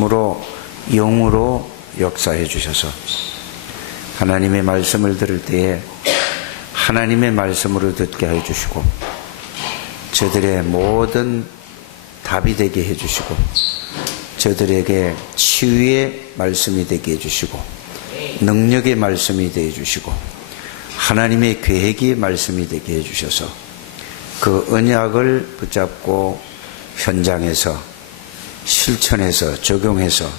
말씀으로 영으로 역사해 주셔서 하나님의 말씀을 들을 때에 하나님의 말씀으로 듣게 해 주시고 저들의 모든 답이 되게 해 주시고 저들에게 치유의 말씀이 되게 해 주시고 능력의 말씀이 되어 주시고 하나님의 계획의 말씀이 되게 해 주셔서 그 언약을 붙잡고 현장에서 실천해서 적용해서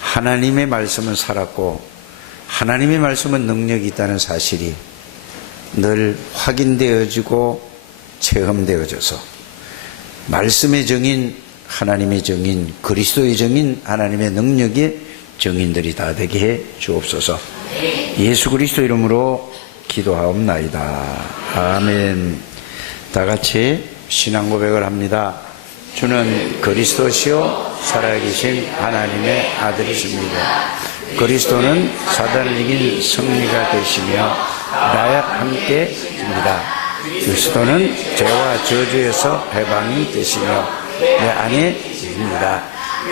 하나님의 말씀은 살았고 하나님의 말씀은 능력이 있다는 사실이 늘 확인되어지고 체험되어져서 말씀의 정인, 하나님의 정인, 그리스도의 정인, 하나님의 능력의 정인들이 다 되게 해 주옵소서. 예수 그리스도 이름으로 기도하옵나이다. 아멘. 다 같이 신앙 고백을 합니다. 주는 그리스도시요 살아계신 하나님의 아들이십니다. 그리스도는 사단을 이긴 승리가 되시며 나와 함께 있습니다. 그리스도는 죄와 저주에서 해방이 되시며 내 안에 있습니다.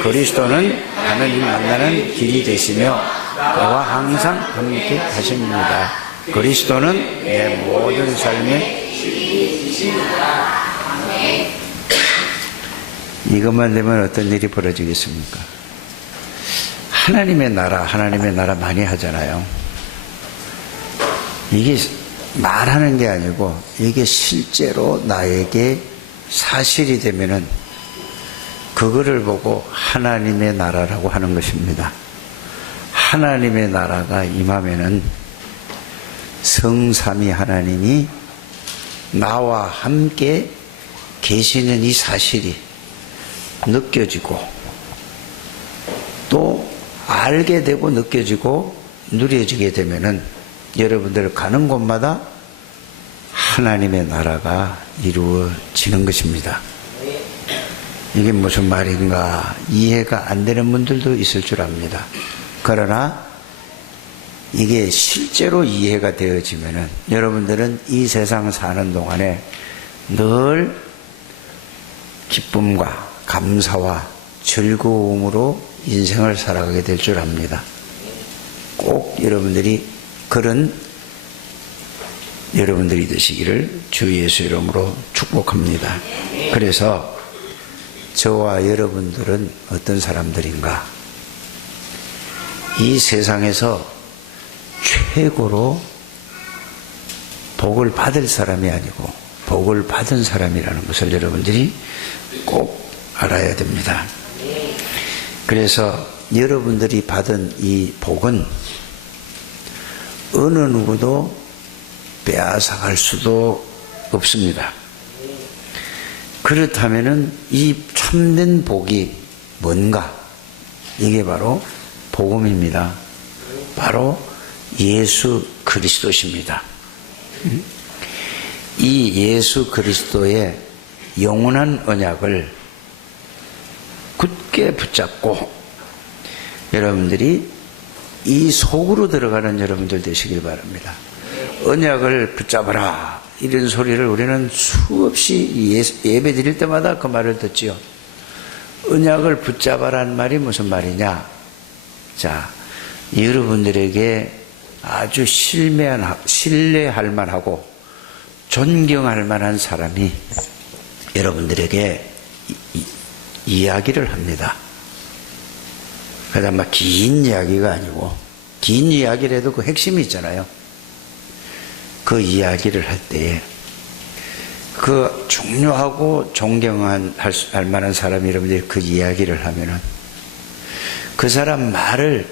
그리스도는 하나님 만나는 길이 되시며 나와 항상 함께 하십니다. 그리스도는 내 모든 삶에 이것만 되면 어떤 일이 벌어지겠습니까? 하나님의 나라 많이 하잖아요. 이게 말하는 게 아니고 이게 실제로 나에게 사실이 되면은 그거를 보고 하나님의 나라라고 하는 것입니다. 하나님의 나라가 임하면은 성삼위 하나님이 나와 함께 계시는 이 사실이 느껴지고 또 알게 되고 느껴지고 누려지게 되면은 여러분들 가는 곳마다 하나님의 나라가 이루어지는 것입니다. 이게 무슨 말인가 이해가 안 되는 분들도 있을 줄 압니다. 그러나 이게 실제로 이해가 되어지면은 여러분들은 이 세상 사는 동안에 늘 기쁨과 감사와 즐거움으로 인생을 살아가게 될 줄 압니다. 꼭 여러분들이 그런 여러분들이 되시기를 주 예수 이름으로 축복합니다. 그래서 저와 여러분들은 어떤 사람들인가? 이 세상에서 최고로 복을 받을 사람이 아니고 복을 받은 사람이라는 것을 여러분들이 꼭 알아야 됩니다. 그래서 여러분들이 받은 이 복은 어느 누구도 빼앗아갈 수도 없습니다. 그렇다면은 이 참된 복이 뭔가? 이게 바로 복음입니다. 바로 예수 그리스도십니다. 이 예수 그리스도의 영원한 언약을 굳게 붙잡고 여러분들이 이 속으로 들어가는 여러분들 되시길 바랍니다. 언약을 붙잡아라 이런 소리를 우리는 수없이 예배 드릴 때마다 그 말을 듣지요. 언약을 붙잡아라는 말이 무슨 말이냐? 자, 여러분들에게 아주 신뢰할 만하고 존경할 만한 사람이 여러분들에게 이야기를 합니다. 그다음 긴 이야기가 아니고 긴 이야기를 해도 그 핵심이 있잖아요. 그 이야기를 할 때에 그 중요하고 존경할 만한 사람이 여러분들이 그 이야기를 하면은 그 사람 말을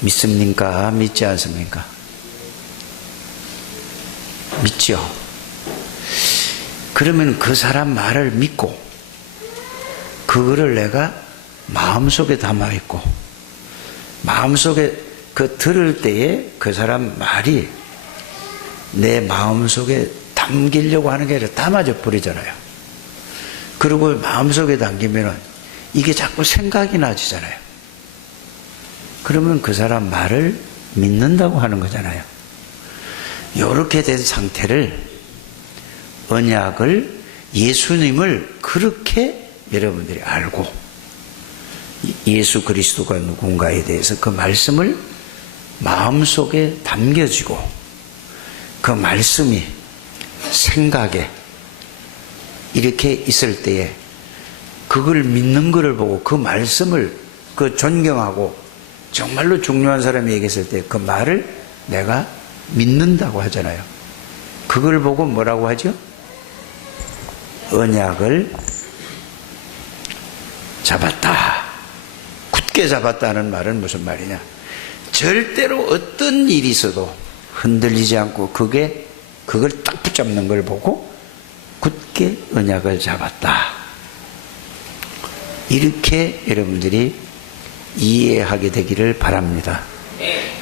믿습니까? 믿지 않습니까? 믿죠. 그러면 그 사람 말을 믿고 그거를 내가 마음속에 담아있고 마음속에 그 들을 때에 그 사람 말이 내 마음속에 담기려고 하는 게 아니라 담아져 버리잖아요. 그리고 마음속에 담기면은 이게 자꾸 생각이 나지잖아요. 그러면 그 사람 말을 믿는다고 하는 거잖아요. 이렇게 된 상태를 언약을 예수님을 그렇게 여러분들이 알고 예수 그리스도가 누군가에 대해서 그 말씀을 마음속에 담겨지고 그 말씀이 생각에 이렇게 있을 때에 그걸 믿는 것을 보고 그 말씀을 그 존경하고 정말로 중요한 사람이 얘기했을 때 그 말을 내가 믿는다고 하잖아요. 그걸 보고 뭐라고 하죠? 언약을 잡았다. 굳게 잡았다는 말은 무슨 말이냐? 절대로 어떤 일이 있어도 흔들리지 않고 그걸 딱 붙잡는 걸 보고 굳게 언약을 잡았다. 이렇게 여러분들이 이해하게 되기를 바랍니다.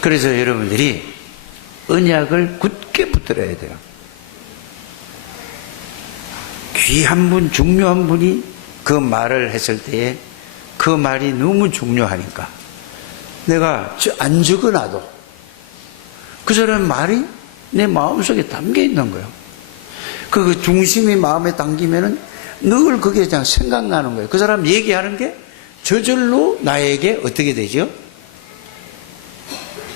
그래서 여러분들이 언약을 굳게 붙들어야 돼요. 귀한 분, 중요한 분이 그 말을 했을 때에 그 말이 너무 중요하니까 내가 안 적어놔도 그 사람 말이 내 마음속에 담겨 있는 거예요. 그 중심이 마음에 담기면은 늘 그게 그냥 생각나는 거예요. 그 사람 얘기하는 게 저절로 나에게 어떻게 되죠?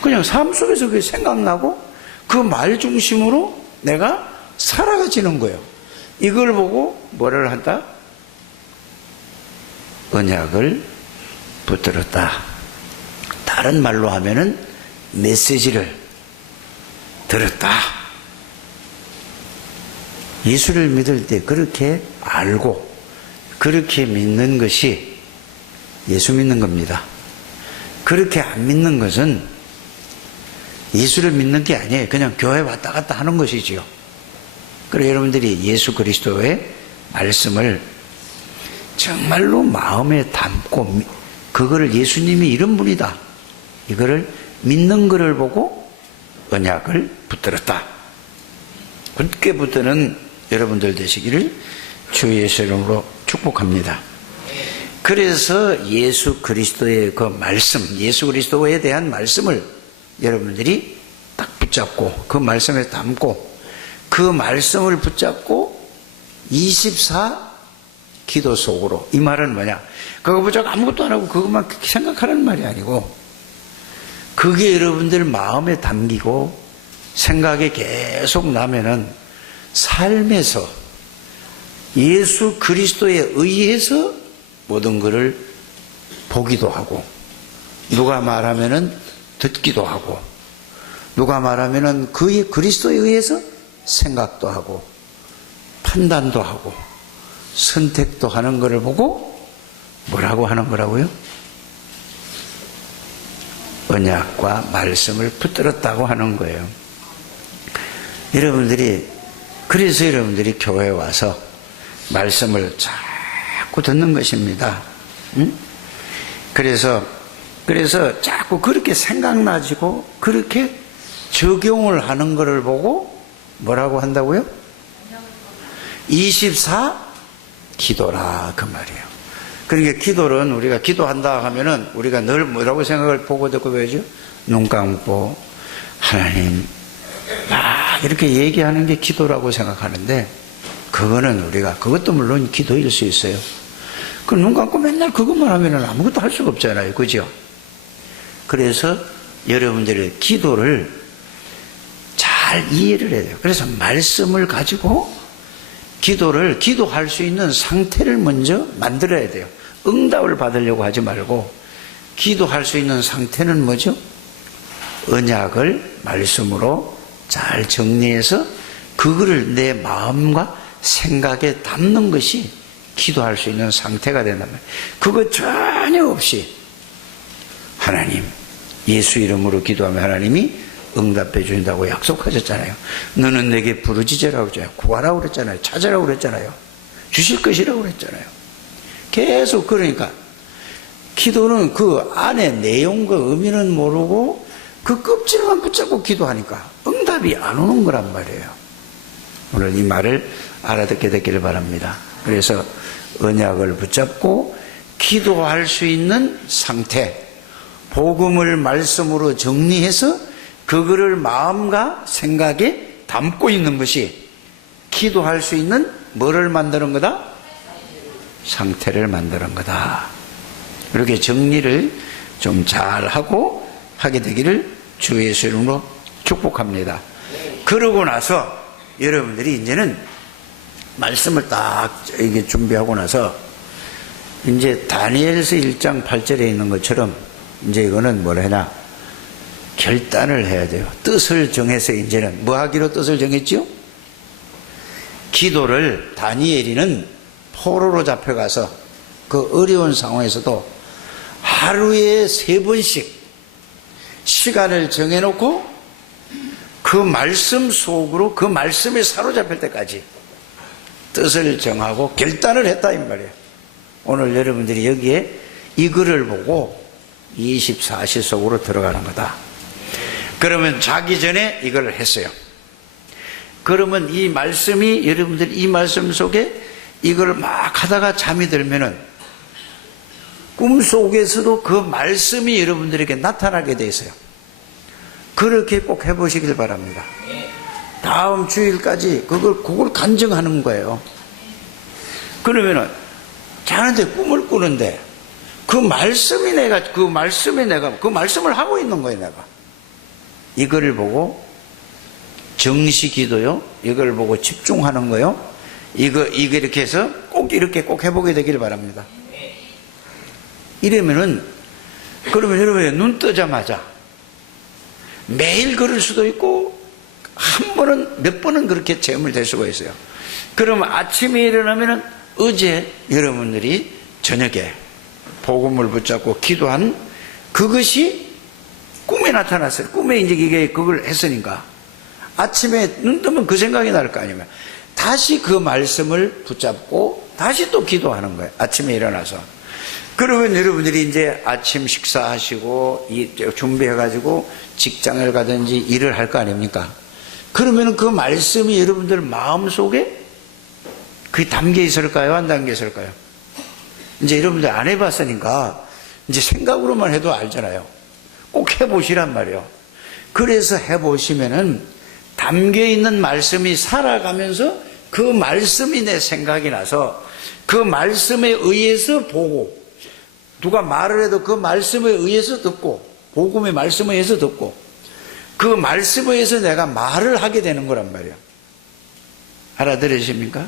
그냥 삶 속에서 그게 생각나고 그 말 중심으로 내가 살아가지는 거예요. 이걸 보고 뭐를 한다? 언약을 붙들었다. 다른 말로 하면은 메시지를 들었다. 예수를 믿을 때 그렇게 알고 그렇게 믿는 것이 예수 믿는 겁니다. 그렇게 안 믿는 것은 예수를 믿는 게 아니에요. 그냥 교회 왔다 갔다 하는 것이지요. 그래서 여러분들이 예수 그리스도의 말씀을 정말로 마음에 담고 그거를 예수님이 이런 분이다. 이거를 믿는 것을 보고 언약을 붙들었다. 굳게 붙드는 여러분들 되시기를 주 예수 이름으로 축복합니다. 그래서 예수 그리스도의 그 말씀, 예수 그리스도에 대한 말씀을 여러분들이 딱 붙잡고 그 말씀에 담고 그 말씀을 붙잡고 24 기도 속으로. 이 말은 뭐냐? 그거 붙잡고 아무것도 안 하고 그것만 생각하라는 말이 아니고 그게 여러분들 마음에 담기고 생각에 계속 나면은 삶에서 예수 그리스도에 의해서 모든 것을 보기도 하고 누가 말하면은 듣기도 하고 누가 말하면은 그의 그리스도에 의해서 생각도 하고 판단도 하고 선택도 하는 것을 보고 뭐라고 하는 거라고요? 언약과 말씀을 붙들었다고 하는 거예요. 그래서 여러분들이 교회에 와서 말씀을 자꾸 듣는 것입니다. 응? 그래서 자꾸 그렇게 생각나지고 그렇게 적용을 하는 것을 보고 뭐라고 한다고요? 24 기도라 그 말이에요. 그러니까 기도는 우리가 기도한다 하면은 우리가 늘 뭐라고 생각을 보고 듣고 배우죠? 눈 감고 하나님 막 이렇게 얘기하는 게 기도라고 생각하는데 그거는 우리가 그것도 물론 기도일 수 있어요. 그 눈 감고 맨날 그것만 하면은 아무것도 할 수가 없잖아요. 그죠? 그래서 여러분들의 기도를 잘 이해를 해야 돼요. 그래서 말씀을 가지고 기도할 수 있는 상태를 먼저 만들어야 돼요. 응답을 받으려고 하지 말고 기도할 수 있는 상태는 뭐죠? 언약을 말씀으로 잘 정리해서 그거를 내 마음과 생각에 담는 것이 기도할 수 있는 상태가 된단 말이에요. 그거 전혀 없이 하나님 예수 이름으로 기도하면 하나님이 응답해 주신다고 약속하셨잖아요. 너는 내게 부르짖으라고 그랬잖아요. 구하라고 그랬잖아요. 찾으라고 그랬잖아요. 주실 것이라고 그랬잖아요. 계속 그러니까 기도는 그 안에 내용과 의미는 모르고 그 껍질만 붙잡고 기도하니까 응답이 안 오는 거란 말이에요. 오늘 이 말을 알아듣게 되기를 바랍니다. 그래서 언약을 붙잡고 기도할 수 있는 상태, 복음을 말씀으로 정리해서 그거를 마음과 생각에 담고 있는 것이 기도할 수 있는 뭐를 만드는 거다? 상태를 만드는 거다. 이렇게 정리를 좀 잘하고 하게 되기를 주 예수 이름으로 축복합니다. 그러고 나서 여러분들이 이제는 말씀을 딱 이게 준비하고 나서 이제 다니엘서 1장 8절에 있는 것처럼 이제 이거는 뭐라 해나 결단을 해야 돼요. 뜻을 정해서 이제는 뭐 하기로 뜻을 정했죠? 기도를 다니엘이는 포로로 잡혀가서 그 어려운 상황에서도 하루에 3번씩 시간을 정해놓고 그 말씀 속으로 그 말씀에 사로잡힐 때까지 뜻을 정하고 결단을 했다 이 말이에요. 오늘 여러분들이 여기에 이 글을 보고 24시 속으로 들어가는 거다. 그러면 자기 전에 이걸 했어요. 그러면 이 말씀이 여러분들 이 말씀 속에 이걸 막 하다가 잠이 들면은 꿈속에서도 그 말씀이 여러분들에게 나타나게 돼 있어요. 그렇게 꼭 해보시길 바랍니다. 다음 주일까지 그걸 간증하는 거예요. 그러면은 자는데 꿈을 꾸는데 그 말씀을 하고 있는 거예요, 내가. 이거를 보고 정시 기도요. 이걸 보고 집중하는 거요. 이거 이렇게 해서 꼭 해보게 되길 바랍니다. 이러면은, 그러면 여러분 눈 뜨자마자 매일 그럴 수도 있고, 몇 번은 그렇게 체험을 될 수가 있어요. 그러면 아침에 일어나면은 어제 여러분들이 저녁에 복음을 붙잡고 기도한 그것이 꿈에 나타났어요. 꿈에 이제 이게 그걸 했으니까 아침에 눈 뜨면 그 생각이 날 거 아니에요. 다시 그 말씀을 붙잡고 다시 또 기도하는 거예요. 아침에 일어나서. 그러면 여러분들이 이제 아침 식사하시고 준비해가지고 직장을 가든지 일을 할 거 아닙니까? 그러면 그 말씀이 여러분들 마음속에 그게 담겨 있을까요? 안 담겨 있을까요? 이제 여러분들 안 해봤으니까 이제 생각으로만 해도 알잖아요. 꼭 해보시란 말이에요. 그래서 해보시면은 담겨 있는 말씀이 살아가면서 그 말씀이 내 생각이 나서 그 말씀에 의해서 보고 누가 말을 해도 그 말씀에 의해서 듣고 복음의 말씀에 의해서 듣고 그 말씀에 의해서 내가 말을 하게 되는 거란 말이에요. 알아들으십니까?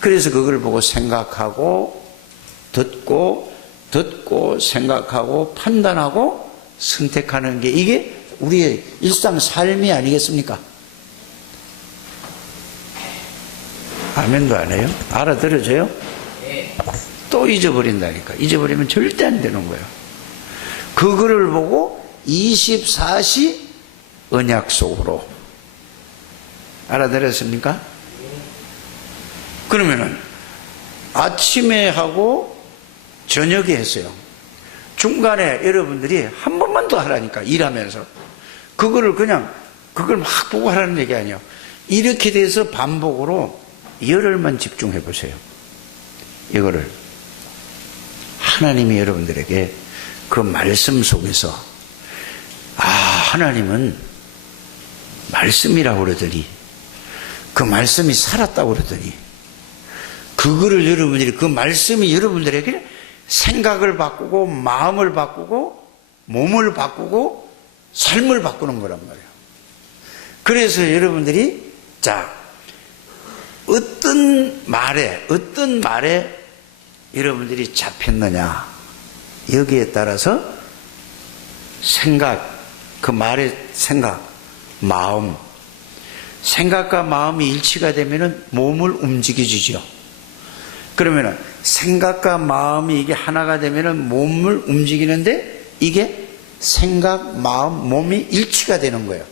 그래서 그걸 보고 생각하고 듣고 생각하고 판단하고 선택하는 게 이게 우리의 일상 삶이 아니겠습니까? 아멘도 안 해요? 알아들어져요? 또 잊어버린다니까. 잊어버리면 절대 안 되는 거예요. 그거를 보고 24시 언약 속으로. 알아들었습니까? 그러면은 아침에 하고 저녁에 했어요. 중간에 여러분들이 한 번만 더 하라니까, 일하면서. 그걸 막 보고 하라는 얘기 아니에요. 이렇게 돼서 반복으로 열흘만 집중해 보세요. 이거를. 하나님이 여러분들에게 그 말씀 속에서, 하나님은 말씀이라고 그러더니, 그 말씀이 살았다고 그러더니, 그거를 여러분들이, 그 말씀이 여러분들에게 생각을 바꾸고, 마음을 바꾸고, 몸을 바꾸고, 삶을 바꾸는 거란 말이에요. 그래서 여러분들이, 어떤 말에 여러분들이 잡혔느냐, 여기에 따라서 그 말의 생각, 마음, 생각과 마음이 일치가 되면은 몸을 움직여주죠. 그러면은 생각과 마음이 이게 하나가 되면은 몸을 움직이는데 이게 생각, 마음, 몸이 일치가 되는 거예요.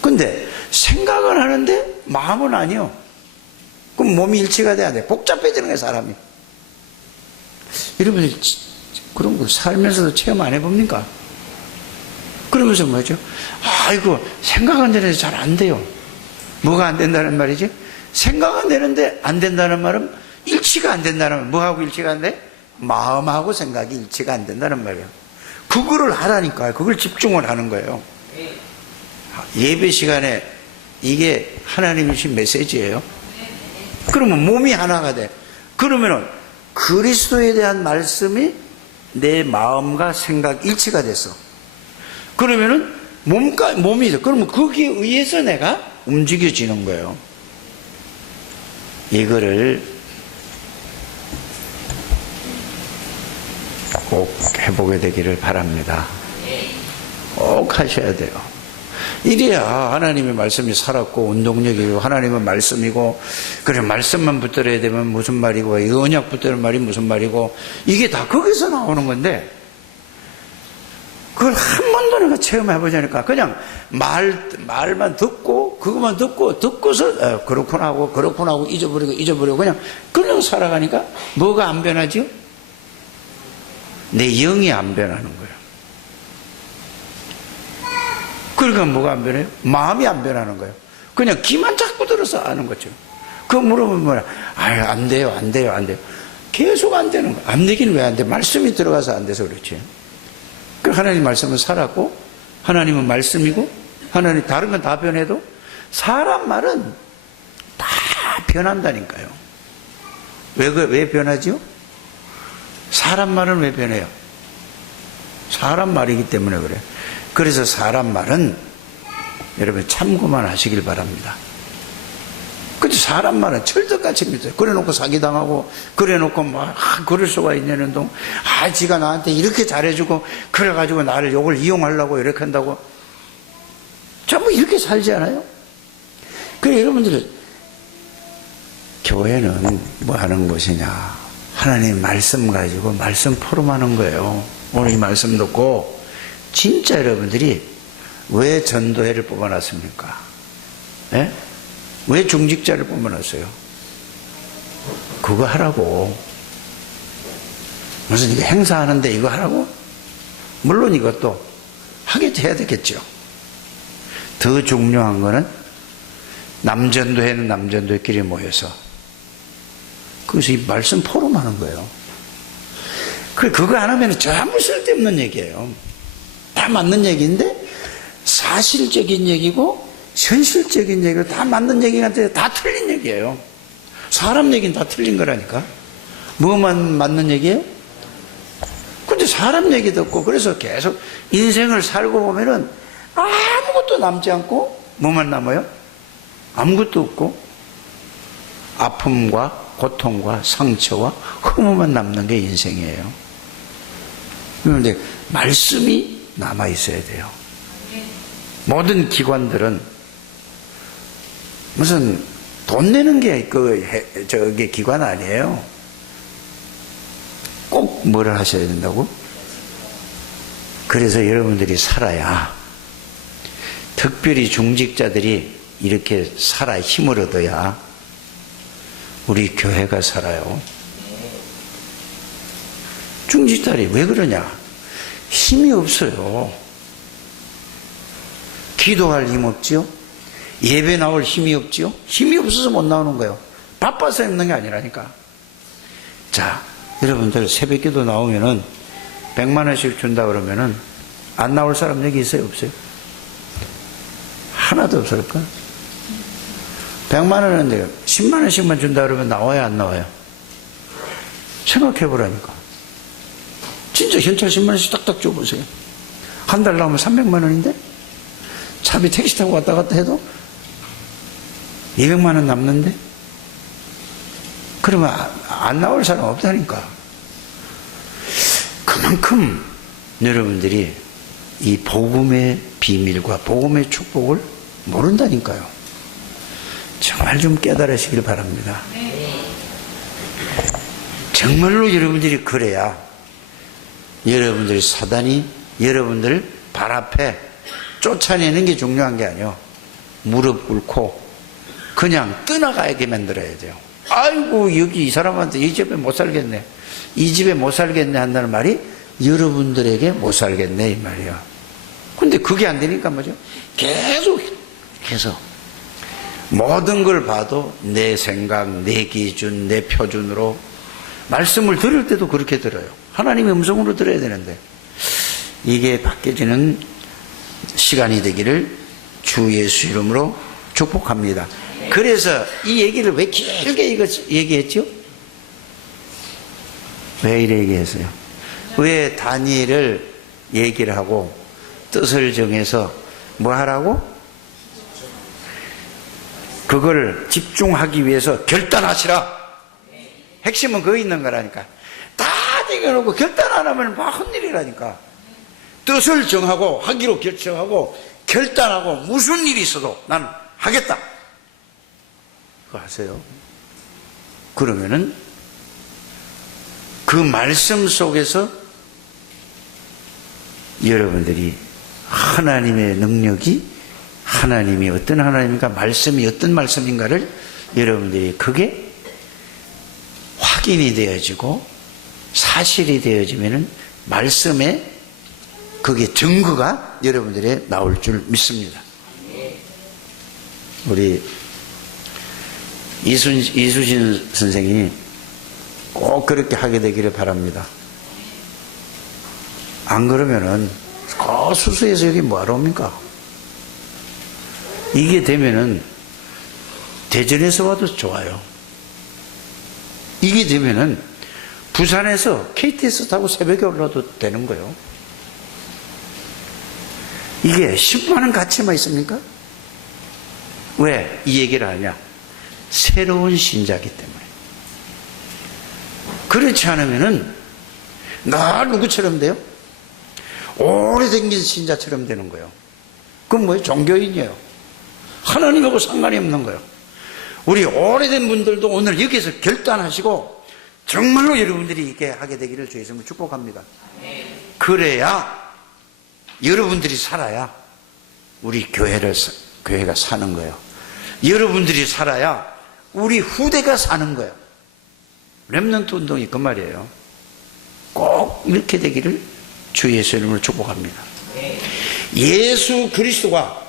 근데 생각은 하는데 마음은 아니요. 그럼 몸이 일치가 돼야 돼. 복잡해지는 거예요, 사람이. 여러분들 그런 거 살면서도 체험 안 해봅니까? 그러면서 뭐죠? 아이고, 생각은 되는데 잘 안 돼요. 뭐가 안 된다는 말이지? 생각은 되는데 안 된다는 말은 일치가 안 된다는 말. 뭐하고 일치가 안 돼? 마음하고 생각이 일치가 안 된다는 말이에요. 그거를 하라니까요. 그걸 집중을 하는 거예요. 예배 시간에 이게 하나님이 주신 메시지예요. 그러면 몸이 하나가 돼. 그러면은 그리스도에 대한 말씀이 내 마음과 생각 일치가 됐어. 그러면은 몸이죠. 그러면 거기에 의해서 내가 움직여지는 거예요. 이거를 꼭 해보게 되기를 바랍니다. 꼭 하셔야 돼요. 이래야 하나님의 말씀이 살았고 운동력이고 하나님의 말씀이고, 그래 말씀만 붙들어야 되면 무슨 말이고 이 언약 붙드는 말이 무슨 말이고, 이게 다 거기서 나오는 건데 그걸 한 번도 내가 체험해보자니까 그냥 말만 듣고 그것만 듣고서 그렇구나 하고 잊어버리고 그냥 살아가니까 뭐가 안 변하죠? 내 영이 안 변하는 거예요. 그러니까 뭐가 안 변해요? 마음이 안 변하는 거예요. 그냥 귀만 자꾸 들어서 아는 거죠. 그거 물어보면 뭐야? 아유, 안 돼요. 계속 안 되는 거예요. 안 되긴 왜 안 돼? 말씀이 들어가서 안 돼서 그렇지. 그 하나님 말씀은 살았고, 하나님은 말씀이고, 하나님 다른 건 다 변해도 사람 말은 다 변한다니까요. 왜 변하죠? 사람 말은 왜 변해요? 사람 말이기 때문에 그래요. 그래서 사람 말은 여러분 참고만 하시길 바랍니다. 근데 사람 말은 철떡같이 믿어요. 그래놓고 사기당하고, 그래놓고 그럴 수가 있냐는 동, 지가 나한테 이렇게 잘해주고, 그래가지고 나를 욕을 이용하려고 이렇게 한다고. 전부 이렇게 살지 않아요? 그래, 여러분들, 교회는 뭐 하는 곳이냐? 하나님 말씀 가지고 말씀 포럼하는 거예요. 오늘 이 말씀 듣고, 진짜 여러분들이 왜 전도회를 뽑아놨습니까? 예? 왜 중직자를 뽑아놨어요? 그거 하라고. 무슨 이거 행사하는데 이거 하라고? 물론 이것도 해야 되겠죠. 더 중요한 거는 남전도회는 남전도회끼리 모여서 그래서 이 말씀 포럼하는 거예요. 그거 안 하면 전부 쓸데없는 얘기예요. 다 맞는 얘기인데 사실적인 얘기고 현실적인 얘기고 다 맞는 얘기한테 다 틀린 얘기예요. 사람 얘기는 다 틀린 거라니까. 뭐만 맞는 얘기예요? 근데 사람 얘기 듣고 그래서 계속 인생을 살고 보면은 아무것도 남지 않고 뭐만 남아요? 아무것도 없고 아픔과 고통과 상처와 흠모만 남는 게 인생이에요. 그런데 말씀이 남아 있어야 돼요. 모든 기관들은 무슨 돈 내는 게 저게 기관 아니에요. 꼭 뭐를 하셔야 된다고? 그래서 여러분들이 살아야, 특별히 중직자들이 이렇게 살아 힘을 얻어야 우리 교회가 살아요. 중직자들이 왜 그러냐? 힘이 없어요. 기도할 힘 없지요? 예배 나올 힘이 없지요? 힘이 없어서 못 나오는 거예요. 바빠서 있는 게 아니라니까. 자, 여러분들 새벽 기도 나오면은 100만 원씩 준다 그러면은 안 나올 사람 여기 있어요? 없어요? 하나도 없을까? 100만 원인데 10만 원씩만 준다 그러면 나와요? 안 나와요? 생각해 보라니까. 진짜 현찰 10만 원씩 딱딱 줘보세요. 한 달 나오면 300만 원인데 차비 택시 타고 왔다 갔다 해도 200만 원 남는데? 그러면 안 나올 사람 없다니까. 그만큼 여러분들이 이 복음의 비밀과 복음의 축복을 모른다니까요. 정말 좀 깨달으시길 바랍니다. 정말로 여러분들이 그래야 여러분들이 사단이 여러분들 발 앞에 쫓아내는 게 중요한 게 아니에요. 무릎 꿇고 그냥 떠나가게 만들어야 돼요. 아이고 여기 이 사람한테 이 집에 못 살겠네, 이 집에 못 살겠네 한다는 말이 여러분들에게 못 살겠네 이 말이야. 근데 그게 안 되니까 뭐죠? 계속 모든 걸 봐도 내 생각, 내 기준, 내 표준으로 말씀을 들을 때도 그렇게 들어요. 하나님의 음성으로 들어야 되는데 이게 바뀌어지는 시간이 되기를 주 예수 이름으로 축복합니다. 그래서 이 얘기를 왜 길게 얘기했죠? 왜 이래 얘기했어요? 왜 다니엘을 얘기를 하고 뜻을 정해서 뭐 하라고? 그걸 집중하기 위해서 결단하시라. 핵심은 그거 있는 거라니까. 다 쟁여놓고 결단 안 하면 막 헛일이라니까. 뜻을 정하고 하기로 결정하고 결단하고 무슨 일이 있어도 나는 하겠다. 그거 하세요. 그러면은 그 말씀 속에서 여러분들이 하나님의 능력이 하나님이 어떤 하나님인가 말씀이 어떤 말씀인가를 여러분들이 그게 확인이 되어지고 사실이 되어지면은 말씀에 그게 증거가 여러분들의 나올 줄 믿습니다. 우리 이수진 선생이 꼭 그렇게 하게 되기를 바랍니다. 안 그러면은 수수해서 여기 뭐하러 옵니까? 이게 되면은 대전에서 와도 좋아요. 이게 되면은 부산에서 KTX 타고 새벽에 올라도 되는 거예요. 이게 10만 원 가치만 있습니까? 왜 이 얘기를 하냐? 새로운 신자기 때문에. 그렇지 않으면은 나 누구처럼 돼요? 오래된 신자처럼 되는 거예요. 그건 뭐예요? 종교인이에요. 하나님하고 상관이 없는 거예요. 우리 오래된 분들도 오늘 여기서 결단하시고 정말로 여러분들이 이렇게 하게 되기를 주의 이름으로 축복합니다. 그래야 여러분들이 살아야 우리 교회가 사는 거예요. 여러분들이 살아야 우리 후대가 사는 거예요. 렘넌트 운동이 그 말이에요. 꼭 이렇게 되기를 주 예수 이름으로 축복합니다. 예수 그리스도가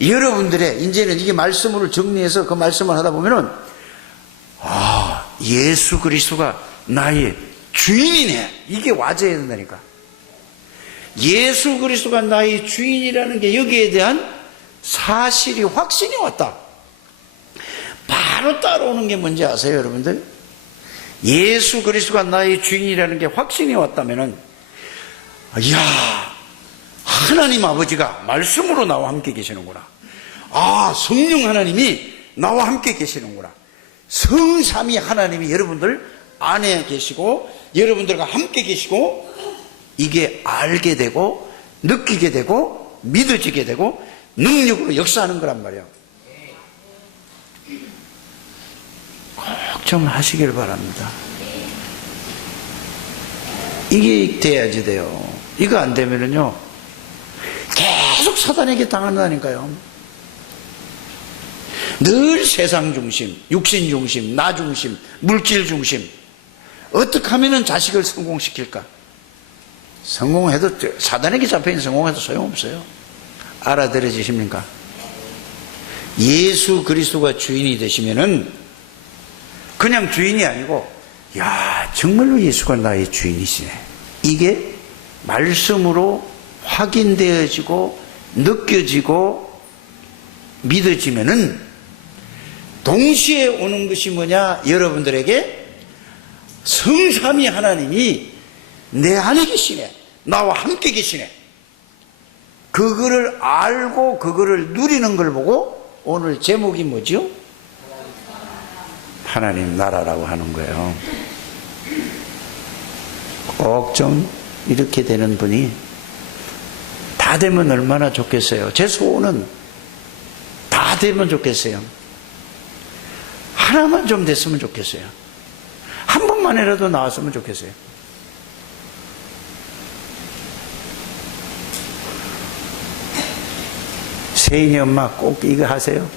여러분들의 이제는 이게 말씀으로 정리해서 그 말씀을 하다 보면은 예수 그리스도가 나의 주인이네. 이게 와져야 된다니까. 예수 그리스도가 나의 주인이라는 게 여기에 대한 사실이 확신이 왔다. 바로 따라오는 게 뭔지 아세요, 여러분들? 예수 그리스도가 나의 주인이라는 게 확신이 왔다면은, 이야, 하나님 아버지가 말씀으로 나와 함께 계시는구나. 성령 하나님이 나와 함께 계시는구나. 성삼위 하나님이 여러분들 안에 계시고, 여러분들과 함께 계시고, 이게 알게 되고, 느끼게 되고, 믿어지게 되고, 능력으로 역사하는 거란 말이야. 꼭 좀 하시길 바랍니다. 이게 돼야지 돼요. 이거 안 되면은요, 계속 사단에게 당한다니까요. 늘 세상 중심, 육신 중심, 나 중심, 물질 중심. 어떻게 하면은 자식을 성공시킬까? 성공해도, 사단에게 잡혀있는 성공해도 소용없어요. 알아들어지십니까? 예수 그리스도가 주인이 되시면은 그냥 주인이 아니고, 야, 정말로 예수가 나의 주인이시네. 이게 말씀으로 확인되어지고 느껴지고 믿어지면은 동시에 오는 것이 뭐냐? 여러분들에게 성삼위 하나님이 내 안에 계시네. 나와 함께 계시네. 그거를 알고 그거를 누리는 걸 보고 오늘 제목이 뭐죠? 하나님 나라라고 하는 거예요. 꼭 좀 이렇게 되는 분이 다 되면 얼마나 좋겠어요. 제 소원은 다 되면 좋겠어요. 하나만 좀 됐으면 좋겠어요. 한 번만이라도 나왔으면 좋겠어요. 세인이 엄마 꼭 이거 하세요.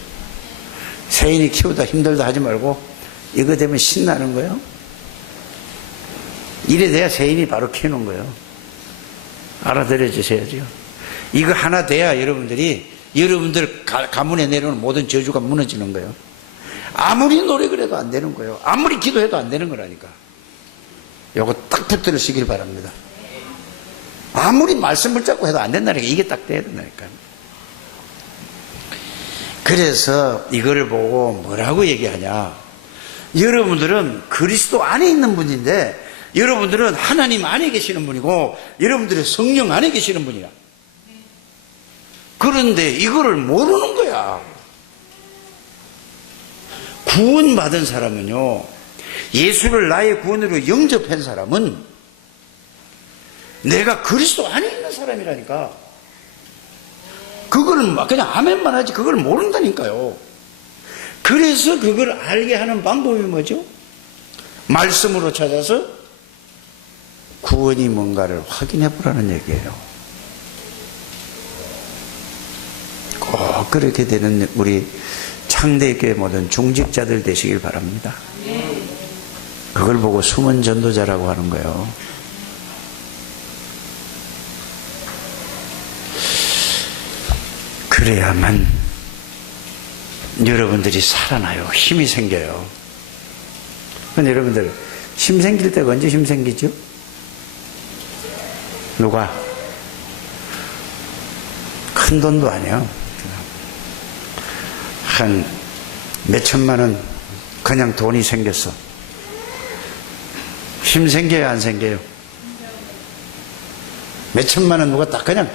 세인이 키우다 힘들다 하지 말고 이거 되면 신나는 거예요. 이래 돼야 세인이 바로 키우는 거예요. 알아들어 주셔야죠. 이거 하나 돼야 여러분들 가문에 내려오는 모든 저주가 무너지는 거예요. 아무리 노력을 해도 안 되는 거예요. 아무리 기도해도 안 되는 거라니까. 요거 딱 붙들으시길 바랍니다. 아무리 말씀을 잡고 해도 안 된다니까. 이게 딱 돼야 된다니까. 그래서 이거를 보고 뭐라고 얘기하냐? 여러분들은 그리스도 안에 있는 분인데 여러분들은 하나님 안에 계시는 분이고 여러분들의 성령 안에 계시는 분이야. 그런데 이거를 모르는 거야. 구원받은 사람은요, 예수를 나의 구원으로 영접한 사람은 내가 그리스도 안에 있는 사람이라니까. 그걸 그냥 아멘만 하지 그걸 모른다니까요. 그래서 그걸 알게 하는 방법이 뭐죠? 말씀으로 찾아서 구원이 뭔가를 확인해 보라는 얘기예요. 꼭 그렇게 되는 우리 창대교회 모든 중직자들 되시길 바랍니다. 그걸 보고 숨은 전도자라고 하는 거예요. 그래야만 여러분들이 살아나요. 힘이 생겨요. 근데 여러분들 힘 생길 때가 언제 힘 생기죠? 누가? 큰 돈도 아니야. 한 몇천만 원 그냥 돈이 생겼어. 힘 생겨요, 안 생겨요? 몇천만 원 누가 딱 그냥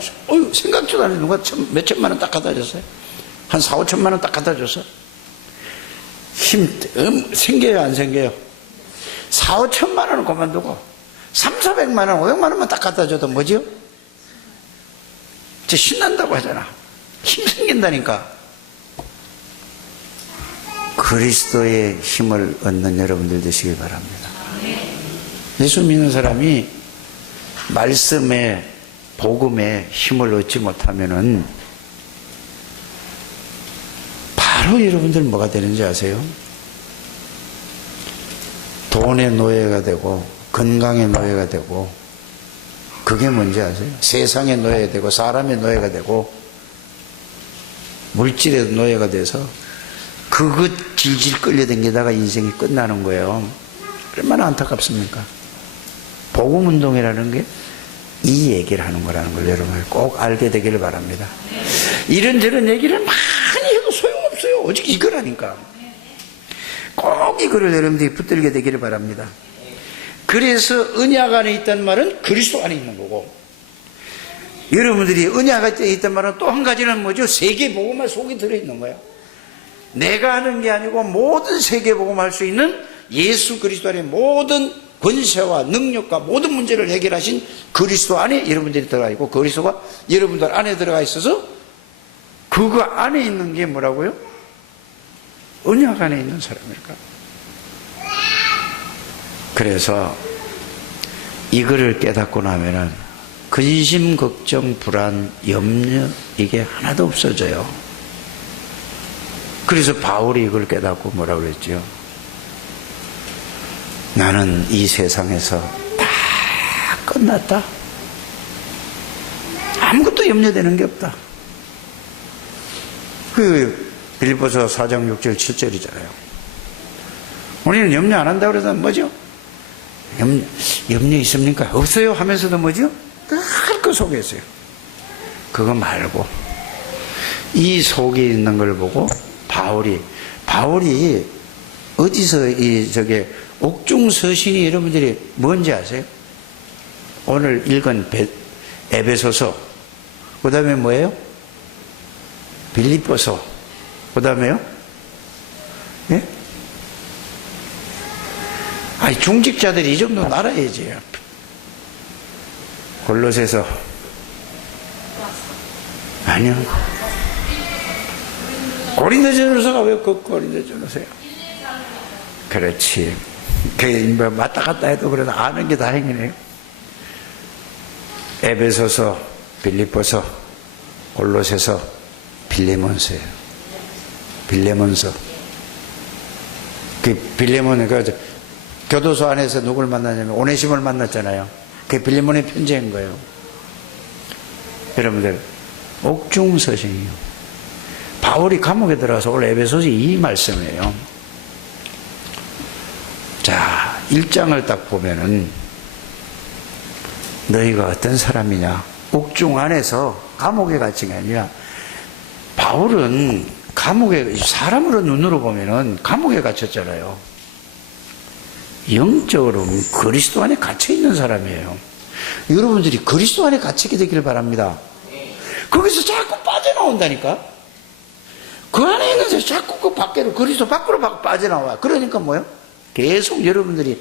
생각지도 않아요. 누가 몇천만 원 딱 갖다 줬어요? 한 4, 5천만 원 딱 갖다 줬어? 힘 생겨요, 안 생겨요? 4, 5천만 원은 그만두고 3, 400만 원, 500만 원만 딱 갖다 줘도 뭐지요? 저 신난다고 하잖아. 힘 생긴다니까. 그리스도의 힘을 얻는 여러분들 되시길 바랍니다. 예수 믿는 사람이 말씀에, 복음에 힘을 얻지 못하면은 바로 여러분들 뭐가 되는지 아세요? 돈의 노예가 되고 건강의 노예가 되고, 그게 뭔지 아세요? 세상의 노예가 되고 사람의 노예가 되고 물질의 노예가 돼서 그것 질질 끌려다니다가 인생이 끝나는 거예요. 얼마나 안타깝습니까? 복음운동이라는 게 이 얘기를 하는 거라는 걸 여러분 꼭 알게 되기를 바랍니다. 이런저런 얘기를 많이 해도 소용없어요. 오직 이거라니까. 꼭 이거를 여러분들이 붙들게 되기를 바랍니다. 그래서 언약 안에 있다는 말은 그리스도 안에 있는 거고, 여러분들이 언약 안에 있다는 말은 또 한 가지는 뭐죠? 세계복음화 속에 들어있는 거예요. 내가 하는 게 아니고 모든 세계복음 할 수 있는 예수 그리스도 안에 모든 권세와 능력과 모든 문제를 해결하신 그리스도 안에 여러분들이 들어가 있고, 그리스도가 여러분들 안에 들어가 있어서 그거 안에 있는 게 뭐라고요? 언약 안에 있는 사람일까? 그래서 이거를 깨닫고 나면은 근심, 걱정, 불안, 염려 이게 하나도 없어져요. 그래서 바울이 이걸 깨닫고 뭐라고 그랬죠? 나는 이 세상에서 다 끝났다. 아무것도 염려되는 게 없다. 그 빌립보서 4장 6절 7절이잖아요. 우리는 염려 안 한다고 그래서 뭐죠? 염려 있습니까? 없어요 하면서도 뭐죠? 늘 그 속에 있어요. 그거 말고 이 속에 있는 걸 보고 바울이 어디서 저게 옥중서신이 여러분들이 뭔지 아세요? 오늘 읽은 에베소서, 그 다음에 뭐예요? 빌립보서, 그 다음에요? 예? 아니, 중직자들이 이 정도 알아야지. 골로새서. 아니요. 고린도전서가 왜 그 고린도전서예요? 그렇지. 뭐 왔다 갔다 해도 그래도 아는 게 다행이네요. 에베소서, 빌립보서, 골로새서, 빌레몬서예요. 빌레몬서. 그 빌레몬은 그 교도소 안에서 누굴 만나냐면 오네시모를 만났잖아요. 그게 빌레몬의 편지인 거예요. 여러분들 옥중서신이요. 바울이 감옥에 들어가서 오늘 에베소서 이 말씀이에요. 자, 1장을 딱 보면은 너희가 어떤 사람이냐? 옥중 안에서 감옥에 갇힌 게 아니라, 바울은 감옥에, 사람으로 눈으로 보면은 감옥에 갇혔잖아요. 영적으로 그리스도 안에 갇혀 있는 사람이에요. 여러분들이 그리스도 안에 갇히게 되길 바랍니다. 거기서 자꾸 빠져나온다니까. 그 안에 있는 사람이 자꾸 그 밖으로, 그리스도 밖으로 빠져나와. 그러니까 뭐요? 계속 여러분들이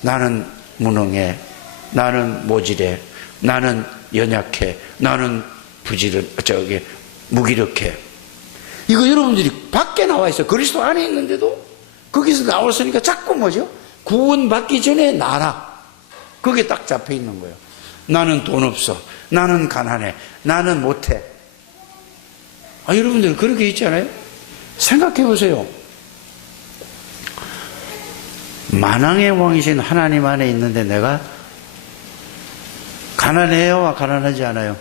나는 무능해, 나는 모질해, 나는 연약해, 나는 무기력해. 이거 여러분들이 밖에 나와 있어요. 그리스도 안에 있는데도 거기서 나왔으니까 자꾸 뭐죠? 구원받기 전에 나라. 그게 딱 잡혀 있는 거예요. 나는 돈 없어. 나는 가난해. 나는 못해. 여러분들 그렇게 있잖아요? 생각해 보세요. 만왕의 왕이신 하나님 안에 있는데 내가 가난해요? 가난하지 않아요?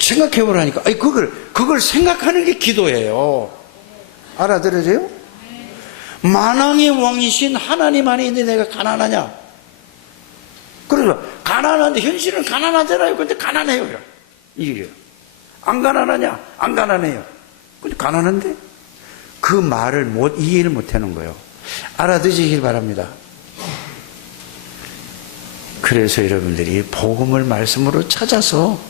생각해 보라니까. 그걸 생각하는 게 기도예요. 알아들으세요? 만왕의 왕이신 하나님 안에 있는데 내가 가난하냐? 그래서 가난한데 현실은 가난하잖아요. 근데 가난해요. 이게요. 안 가난하냐? 안 가난해요. 근데 가난한데 그 말을 이해를 못 하는 거예요. 알아두시길 바랍니다. 그래서 여러분들이 복음을 말씀으로 찾아서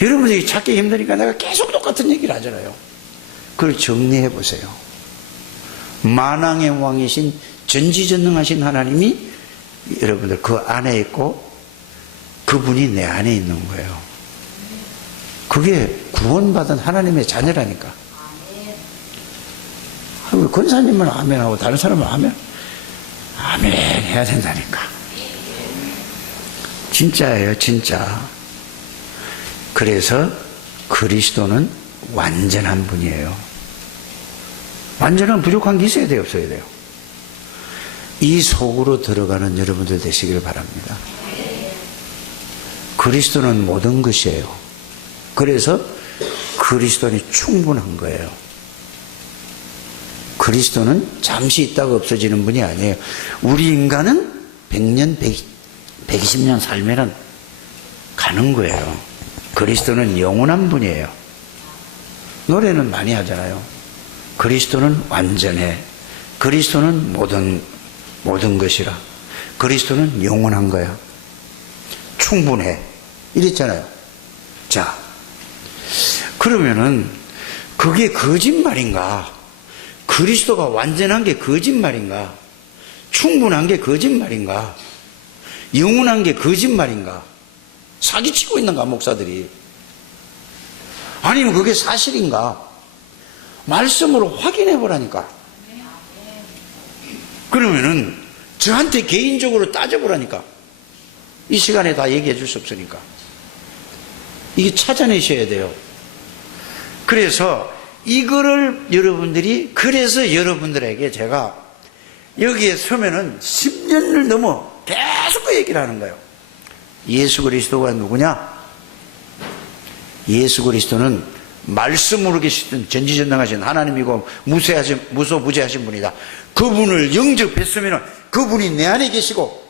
여러분들이 찾기 힘드니까 내가 계속 똑같은 얘기를 하잖아요. 그걸 정리해 보세요. 만왕의 왕이신 전지전능하신 하나님이 여러분들 그 안에 있고 그분이 내 안에 있는 거예요. 그게 구원받은 하나님의 자녀라니까. 우리 권사님은 아멘하고 다른 사람은 아멘 해야 된다니까. 진짜예요, 진짜. 그래서 그리스도는 완전한 분이에요. 완전한 부족한 게 있어야 돼요, 없어야 돼요? 이 속으로 들어가는 여러분들 되시길 바랍니다. 그리스도는 모든 것이에요. 그래서 그리스도는 충분한 거예요. 그리스도는 잠시 있다가 없어지는 분이 아니에요. 우리 인간은 100년, 120년 살면은 가는 거예요. 그리스도는 영원한 분이에요. 노래는 많이 하잖아요. 그리스도는 완전해. 그리스도는 모든 것이라. 그리스도는 영원한 거야. 충분해. 이랬잖아요. 자, 그러면은 그게 거짓말인가? 그리스도가 완전한 게 거짓말인가? 충분한 게 거짓말인가? 영원한 게 거짓말인가? 사기치고 있는가, 목사들이? 아니면 그게 사실인가? 말씀으로 확인해 보라니까. 그러면은 저한테 개인적으로 따져보라니까. 이 시간에 다 얘기해 줄 수 없으니까. 이게 찾아내셔야 돼요. 그래서 이거를 여러분들이, 그래서 여러분들에게 제가 여기에 서면은 10년을 넘어 계속 그 얘기를 하는 거예요. 예수 그리스도가 누구냐? 예수 그리스도는 말씀으로 계시던 전지전능하신 하나님이고 무소부재하신 분이다. 그분을 영접했으면 그분이 내 안에 계시고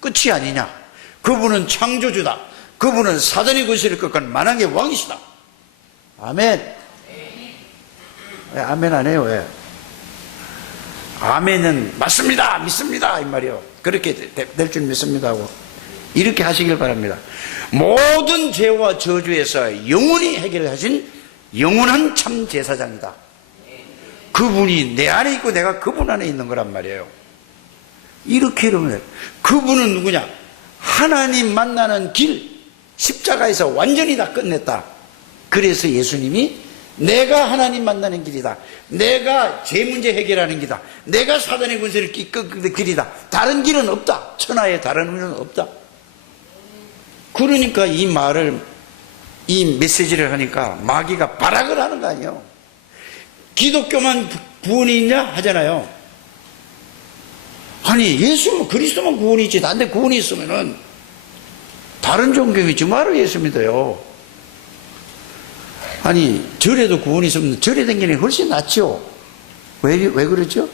끝이 아니냐? 그분은 창조주다. 그분은 사단의 권세를 꺾은 만왕의 왕이시다. 아멘. 왜 아멘 안 해요? 왜? 아멘은 맞습니다, 믿습니다 이 말이요. 그렇게 될 줄 믿습니다 하고 이렇게 하시길 바랍니다. 모든 죄와 저주에서 영원히 해결하신 영원한 참 제사장이다. 그분이 내 안에 있고 내가 그분 안에 있는 거란 말이에요. 이렇게 이러면 그분은 누구냐? 하나님 만나는 길, 십자가에서 완전히 다 끝냈다. 그래서 예수님이 내가 하나님 만나는 길이다. 내가 죄 문제 해결하는 길이다. 내가 사단의 권세를 꺾는 길이다. 다른 길은 없다. 천하에 다른 길은 없다. 그러니까 이 말을, 이 메시지를 하니까 마귀가 발악을 하는 거 아니에요. 기독교만 구원이 있냐? 하잖아요. 아니, 예수만, 그리스도만 구원이 있지. 딴 데 구원이 있으면은 다른 종교 믿지 말아요. 예수 믿어요. 아니, 절에도 구원이 있으면 절에 다니는 게 훨씬 낫죠. 왜 그러죠?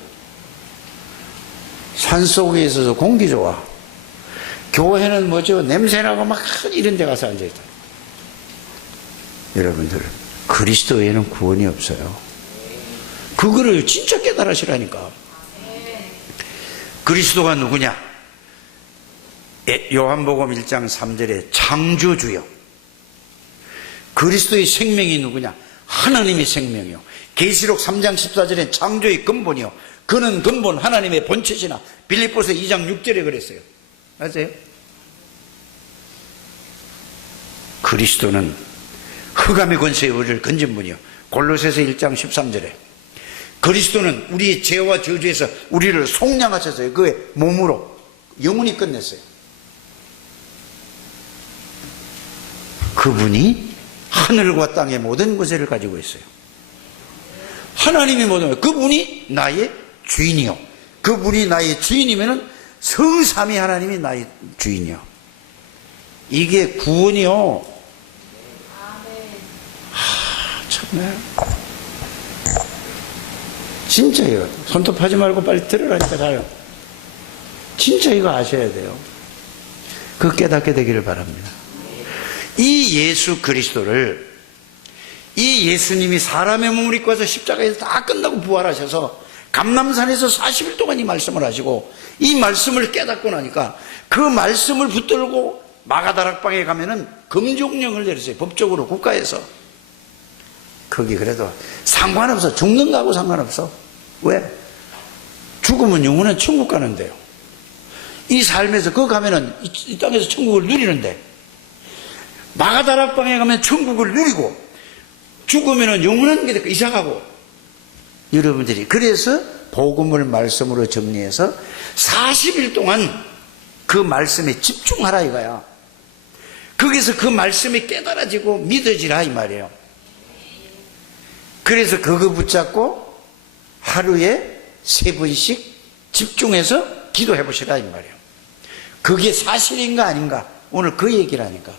산속에 있어서 공기 좋아. 교회는 뭐죠? 냄새나고 막 이런 데 가서 앉아있다. 여러분들, 그리스도에는 구원이 없어요. 그거를 진짜 깨달으시라니까. 그리스도가 누구냐? 요한복음 1장 3절에 창조주요. 그리스도의 생명이 누구냐? 하나님의 생명이요. 계시록 3장 14절에 창조의 근본이요. 그는 근본 하나님의 본체시나. 빌립보서 2장 6절에 그랬어요. 맞아요? 그리스도는 흑암의 권세에 우리를 건진 분이요. 골로새서 1장 13절에 그리스도는 우리의 죄와 저주에서 우리를 속량하셔서 그의 몸으로 영원히 끝냈어요. 그분이 하늘과 땅의 모든 권세를 가지고 있어요. 하나님이 모든, 그분이 나의 주인이요. 그분이 나의 주인이면은 성삼위 하나님이 나의 주인이요. 이게 구원이요. 참네. 진짜요. 손톱하지 말고 빨리 들으라니까 잘요. 진짜 이거 아셔야 돼요. 그 깨닫게 되기를 바랍니다. 이 예수 그리스도를, 이 예수님이 사람의 몸을 입고 와서 십자가에서 다 끝나고 부활하셔서 감람산에서 40일 동안 이 말씀을 하시고 이 말씀을 깨닫고 나니까 그 말씀을 붙들고 마가다락방에 가면은 금종령을 내렸어요. 법적으로 국가에서. 거기 그래도 상관없어. 죽는 거하고 상관없어. 왜? 죽으면 영원한 천국 가는데요. 이 삶에서 그거 가면은 이 땅에서 천국을 누리는데 마가다락방에 가면 천국을 누리고 죽으면은 영원한 게 이상하고. 여러분들이 그래서 복음을 말씀으로 정리해서 40일 동안 그 말씀에 집중하라 이거야. 거기서 그 말씀이 깨달아지고 믿어지라 이 말이에요. 그래서 그거 붙잡고 하루에 3번씩 집중해서 기도해 보시라 이 말이에요. 그게 사실인가 아닌가 오늘 그 얘기를 하니까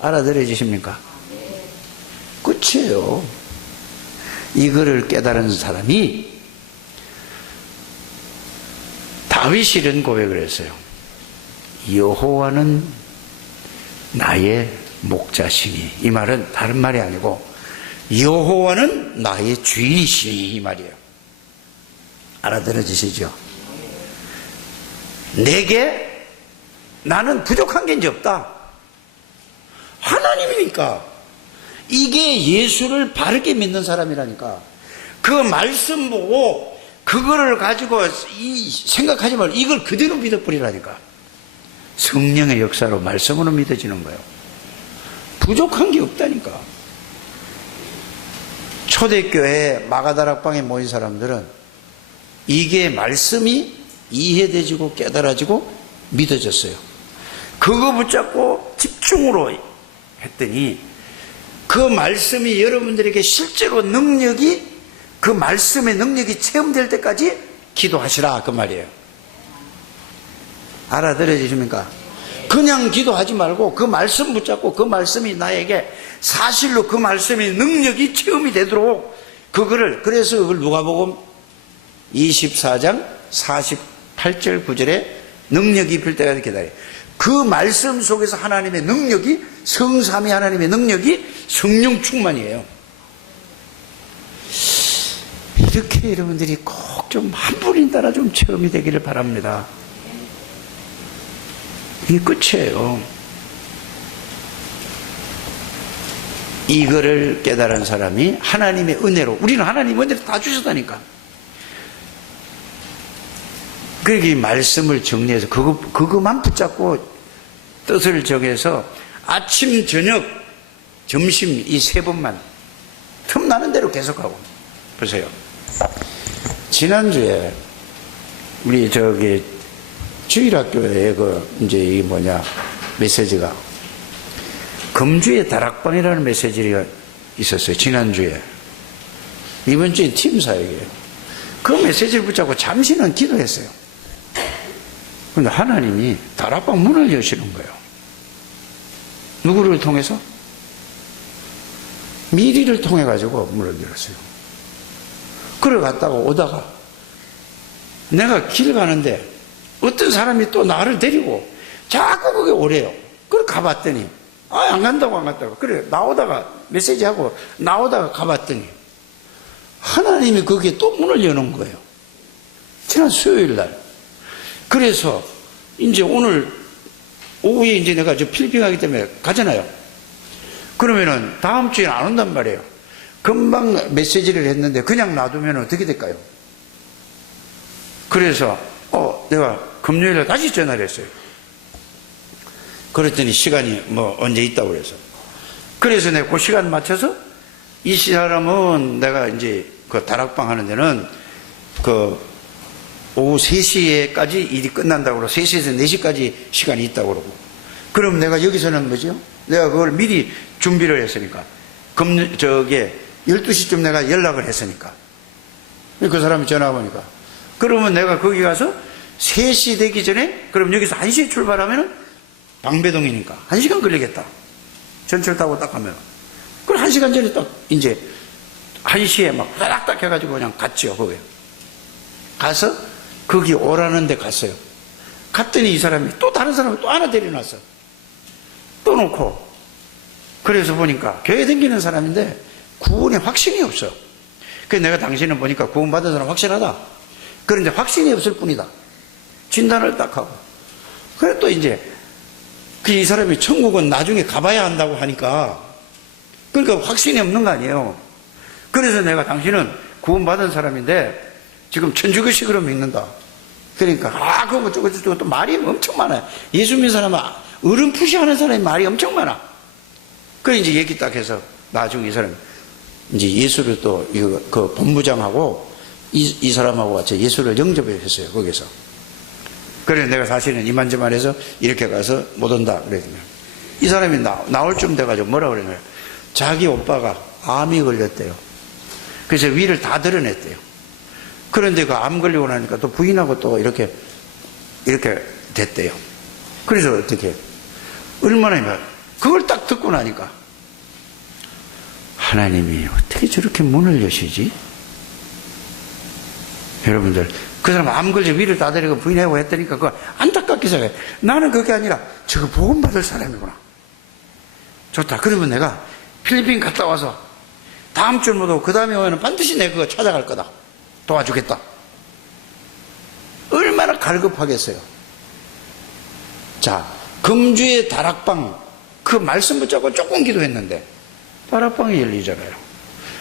알아들어지십니까? 끝이에요. 이거를 깨달은 사람이 다윗이 이런 고백을 했어요. 여호와는 나의 목자시니. 이 말은 다른 말이 아니고 여호와는 나의 주인이시니 이 말이에요. 알아들어지시죠? 내게 나는 부족한 게 이제 없다. 하나님이니까. 이게 예수를 바르게 믿는 사람이라니까. 그 말씀 보고 그거를 가지고 생각하지 말고 이걸 그대로 믿어버리라니까. 성령의 역사로 말씀으로 믿어지는 거예요. 부족한 게 없다니까. 초대교회 마가다락방에 모인 사람들은 이게 말씀이 이해되지고 깨달아지고 믿어졌어요. 그거 붙잡고 집중으로 했더니 그 말씀이 여러분들에게 실제로 능력이, 그 말씀의 능력이 체험될 때까지 기도하시라 그 말이에요. 알아들어지십니까? 그냥 기도하지 말고 그 말씀 붙잡고 그 말씀이 나에게 사실로 그 말씀의 능력이 체험이 되도록 그거를, 그래서 그걸 누가복음 24장 48절 9절에 능력이 입힐 때까지 기다려요. 그 말씀 속에서 하나님의 능력이, 성삼위 하나님의 능력이 성령 충만이에요. 이렇게 여러분들이 꼭 좀 한 분인 따라 좀 체험이 되기를 바랍니다. 이게 끝이에요. 이거를 깨달은 사람이 하나님의 은혜로, 우리는 하나님의 은혜를 다 주셨다니까. 그러니까 이 말씀을 정리해서 그거만 붙잡고 뜻을 정해서 아침, 저녁, 점심 이 3번만 틈나는 대로 계속하고. 보세요. 지난주에 우리 주일학교에 이제 이 메시지가 금주의 다락방이라는 메시지가 있었어요. 지난주에. 이번 주에 팀 사역이에요. 그 메시지를 붙잡고 잠시는 기도했어요. 그런데 하나님이 다락방 문을 여시는 거예요. 누구를 통해서? 미리를 통해 가지고 문을 열었어요. 그래 갔다가 오다가 내가 길 가는데 어떤 사람이 또 나를 데리고 자꾸 거기 오래요. 그래 가봤더니 안 간다고. 그래 나오다가 메시지하고 나오다가 가봤더니 하나님이 거기에 또 문을 여는 거예요. 지난 수요일 날. 그래서 이제 오늘 오후에 이제 내가 저 필리핀 가기 때문에 가잖아요. 그러면은 다음 주에는 안 온단 말이에요. 금방 메시지를 했는데 그냥 놔두면 어떻게 될까요? 그래서 내가 금요일에 다시 전화를 했어요. 그랬더니 시간이 뭐 언제 있다고 그래서. 그래서 내가 그 시간 맞춰서 이 사람은 내가 이제 그 다락방 하는 데는 그 오후 3시에까지 일이 끝난다고 그러고 3시에서 4시까지 시간이 있다고 그러고. 그럼 내가 여기서는 뭐죠? 내가 그걸 미리 준비를 했으니까. 12시쯤 내가 연락을 했으니까. 그 사람이 전화 오니까. 그러면 내가 거기 가서 3시 되기 전에, 그럼 여기서 1시에 출발하면은 방배동이니까 1시간 걸리겠다. 전철 타고 딱 가면. 그럼 1시간 전에 딱 이제 1시에 막 따닥딱 해가지고 그냥 갔죠, 거기에. 가서 거기 오라는 데 갔어요. 갔더니 이 사람이 또 다른 사람을 또 하나 데려놨어. 또 놓고. 그래서 보니까 교회 다니는 사람인데 구원에 확신이 없어. 그래서 내가 당신은 보니까 구원받은 사람 확실하다. 그런데 확신이 없을 뿐이다. 진단을 딱 하고. 그래 또 이제 이 사람이 천국은 나중에 가봐야 한다고 하니까 그러니까 확신이 없는 거 아니에요. 그래서 내가 당신은 구원받은 사람인데 지금 천주교식으로 믿는다. 그러니까 그거 저거 또 말이 엄청 많아요. 예수 믿는 사람은 어른푸시 하는 사람이 말이 엄청 많아. 그래 이제 얘기 딱 해서 나중에 이 사람이 이제 예수를 또 그 본부장하고 이 사람하고 같이 예수를 영접을 했어요, 거기서. 그래 내가 사실은 이만저만 해서 이렇게 가서 못 온다 그랬더니 이 사람이 나올 쯤 돼가지고 뭐라 그러냐면 자기 오빠가 암이 걸렸대요. 그래서 위를 다 드러냈대요. 그런데 그 암 걸리고 나니까 또 부인하고 또 이렇게 됐대요. 그래서 어떻게 얼마나 그걸 딱 듣고 나니까 하나님이 어떻게 저렇게 문을 여시지? 여러분들 그 사람 암 걸려 위를 다 데리고 부인하고 했다니까 그거 안타깝게 생각해. 나는 그게 아니라 저거 복음 받을 사람이구나. 좋다. 그러면 내가 필리핀 갔다 와서 다음 주 못 오고 그 다음에 오면 반드시 내가 그거 찾아갈 거다. 도와주겠다. 얼마나 갈급하겠어요. 자, 금주의 다락방 그 말씀 붙잡고 조금 기도했는데 다락방이 열리잖아요.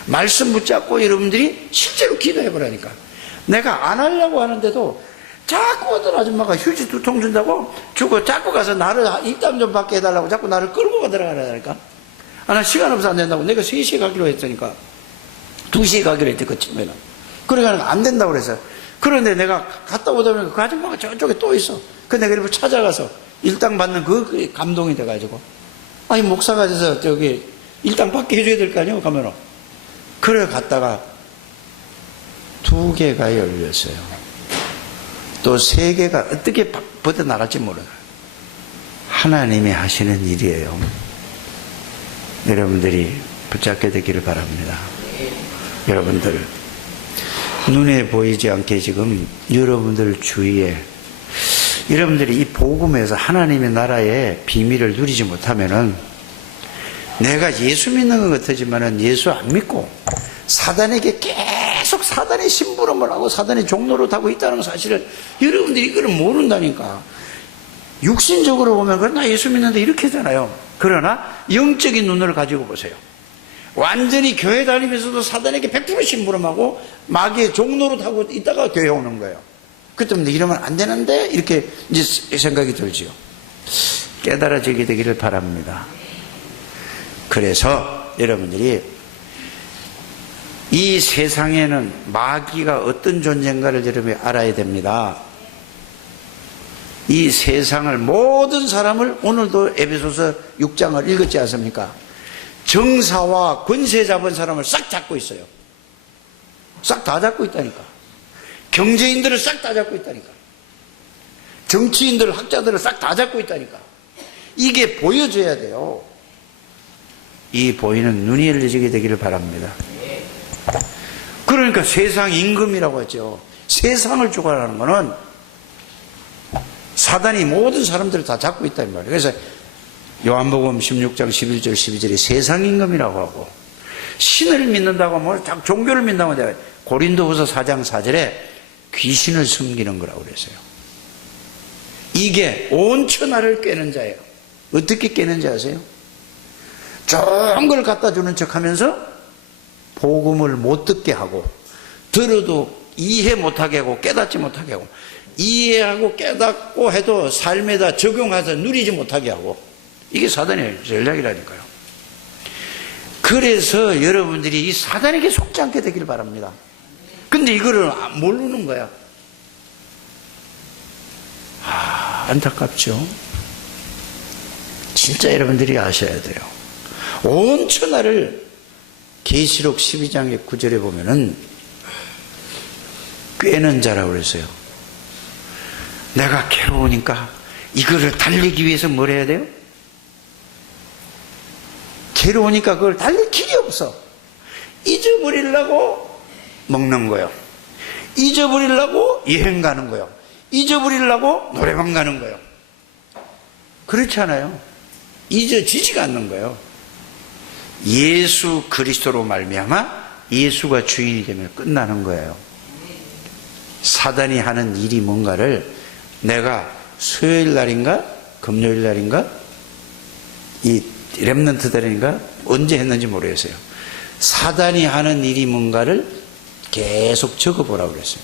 말씀 붙잡고 여러분들이 실제로 기도해보라니까. 내가 안 하려고 하는데도 자꾸 어떤 아줌마가 휴지 2통 준다고 주고 자꾸 가서 나를 입담 좀 받게 해달라고 자꾸 나를 끌고 가더라니까. 나 시간 없어 안 된다고. 내가 3시에 가기로 했으니까 2시에 가기로 했지 그쯤에는. 그러니까 안 된다고 그래서. 그런데 내가 갔다 오다 보니까 그 아줌마가 저쪽에 또 있어. 근데 내가 찾아가서 일당 받는 그 감동이 돼가지고 아니 목사가 돼서 저기 일당 받게 해줘야 될 거 아니에요 가면은. 그래 갔다가 2개가 열렸어요. 또 3개가 어떻게 뻗어나갈지 몰라요. 하나님이 하시는 일이에요. 여러분들이 붙잡게 되기를 바랍니다. 여러분들 눈에 보이지 않게 지금 여러분들 주위에 여러분들이 이 복음에서 하나님의 나라의 비밀을 누리지 못하면은 내가 예수 믿는 것 같지만은 예수 안 믿고 사단에게 계속 사단의 심부름을 하고 사단의 종로를 타고 있다는 사실을 여러분들이 이걸 모른다니까. 육신적으로 보면 그래 나 예수 믿는데 이렇게 하잖아요. 그러나 영적인 눈을 가지고 보세요. 완전히 교회 다니면서도 사단에게 100% 심부름하고 마귀의 종로를 타고 있다가 교회 오는 거예요. 그 때문에 이러면 안 되는데 이렇게 이제 생각이 들지요. 깨달아지게 되기를 바랍니다. 그래서 여러분들이 이 세상에는 마귀가 어떤 존재인가를 여러분이 알아야 됩니다. 이 세상을 모든 사람을 오늘도 에베소서 6장을 읽었지 않습니까? 정사와 권세 잡은 사람을 싹 잡고 있어요. 싹 다 잡고 있다니까. 경제인들을 싹 다 잡고 있다니까. 정치인들, 학자들을 싹 다 잡고 있다니까. 이게 보여줘야 돼요. 이 보이는 눈이 열려지게 되기를 바랍니다. 그러니까 세상 임금이라고 하죠. 세상을 주관하는 거는 사단이 모든 사람들을 다 잡고 있단 말이에요. 그래서 요한복음 16장 11절 12절에 세상 임금이라고 하고 신을 믿는다고 뭐 종교를 믿는다고 내가 고린도후서 4장 4절에 귀신을 섬기는 거라고 그랬어요. 이게 온 천하를 꿰는 자예요. 어떻게 꿰는지 아세요? 좋은 걸 갖다 주는 척 하면서 복음을 못 듣게 하고, 들어도 이해 못하게 하고 깨닫지 못하게 하고, 이해하고 깨닫고 해도 삶에다 적용해서 누리지 못하게 하고, 이게 사단의 전략이라니까요. 그래서 여러분들이 이 사단에게 속지 않게 되길 바랍니다. 근데 이거를 모르는 거야. 안타깝죠. 진짜 여러분들이 아셔야 돼요. 온 천하를 계시록 12장의 9절에 보면은 꿰는 자라고 그랬어요. 내가 괴로우니까 이거를 달리기 위해서 뭘 해야 돼요? 괴로우니까 그걸 달릴 길이 없어. 잊어버리려고 먹는 거요. 잊어버리려고 여행 가는 거요. 잊어버리려고 노래방 가는 거요. 그렇지 않아요? 잊어지지가 않는 거예요. 예수 그리스도로 말미암아 예수가 주인이 되면 끝나는 거예요. 사단이 하는 일이 뭔가를 내가 수요일 날인가 금요일 날인가 이 렘넌트 때인가 언제 했는지 모르겠어요. 사단이 하는 일이 뭔가를 계속 적어보라고 그랬어요.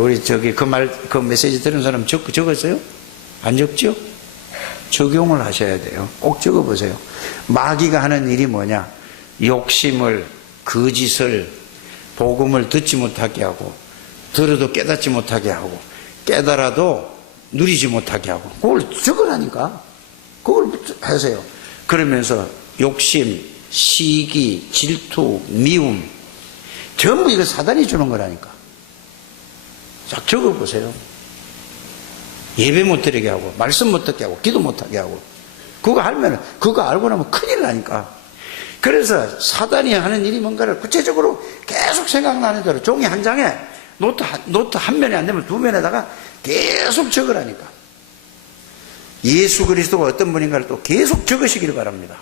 우리 그 메시지 들은 사람 적었어요? 안 적죠? 적용을 하셔야 돼요. 꼭 적어보세요. 마귀가 하는 일이 뭐냐? 욕심을, 거짓을, 복음을 듣지 못하게 하고, 들어도 깨닫지 못하게 하고, 깨달아도 누리지 못하게 하고, 그걸 적으라니까. 그걸 하세요. 그러면서 욕심, 시기, 질투, 미움, 전부 이거 사단이 주는 거라니까. 쫙 적어보세요. 예배 못 드리게 하고, 말씀 못 듣게 하고, 기도 못 하게 하고, 그거 알면, 그거 알고 나면 큰일 나니까. 그래서 사단이 하는 일이 뭔가를 구체적으로 계속 생각나는 대로 종이 한 장에 노트 한 면이 안 되면 두 면에다가 계속 적으라니까. 예수 그리스도가 어떤 분인가를 또 계속 적으시기를 바랍니다.